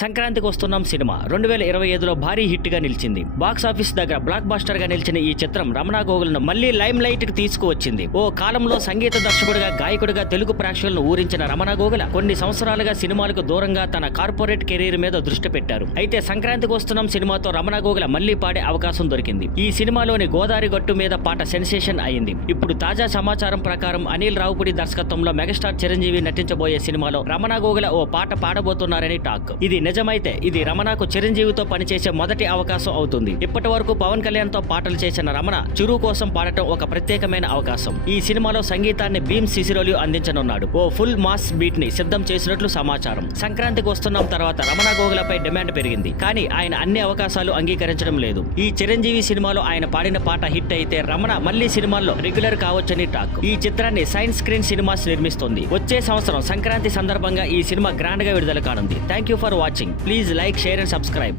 సంక్రాంతికి వస్తున్నాం సినిమా 2025లో భారీ హిట్ గా నిలిచింది. బాక్స్ ఆఫీస్ దగ్గర బ్లాక్ బాస్టర్ గా నిలిచిన ఈ చిత్రం రమణ గోగులను మళ్లీ లైమ్ లైట్ కి తీసుకువచ్చింది. ఓ కాలంలో సంగీత దర్శకుడిగా, గాయకుడిగా తెలుగు ప్రేక్షకులను ఊరించిన రమణ గోగుల కొన్ని సంవత్సరాలుగా సినిమాలకు దూరంగా తన కార్పొరేట్ కెరీర్ మీద దృష్టి పెట్టారు. అయితే సంక్రాంతికి వస్తున్నాం సినిమాతో రమణ గోగుల మళ్లీ పాడే అవకాశం దొరికింది. ఈ సినిమాలోని గోదావరి గట్టు మీద పాట సెన్సేషన్ అయింది. ఇప్పుడు తాజా సమాచారం ప్రకారం అనిల్ రావుపూడి దర్శకత్వంలో మెగాస్టార్ చిరంజీవి నటించబోయే సినిమాలో రమణ గోగుల ఓ పాట పాడబోతున్నారని టాక్. ఇది నిజమైతే ఇది రమణకు చిరంజీవితో పనిచేసే మొదటి అవకాశం అవుతుంది. ఇప్పటి వరకు పవన్ కళ్యాణ్ తో పాటలు చేసిన రమణ చిరు కోసం పాడటం ఒక ప్రత్యేకమైన అవకాశం. ఈ సినిమాలో సంగీతాన్ని భీమ్ సిసిరోలియో అందించనున్నాడు. ఓ ఫుల్ మాస్ బీట్ ని సిద్ధం చేసినట్లు సమాచారం. సంక్రాంతికి వస్తున్నాం తర్వాత రమణ గోగులపై డిమాండ్ పెరిగింది. కానీ ఆయన అన్ని అవకాశాలు అంగీకరించడం లేదు. ఈ చిరంజీవి సినిమాలో ఆయన పాడిన పాట హిట్ అయితే రమణ మళ్లీ సినిమాల్లో రెగ్యులర్ కావచ్చని టాక్. ఈ చిత్రాన్ని సైన్స్ స్క్రీన్ సినిమాస్ నిర్మిస్తోంది. వచ్చే సంవత్సరం సంక్రాంతి సందర్భంగా ఈ సినిమా గ్రాండ్ గా విడుదల కానుంది. Thank you for watching. Please like, share and subscribe.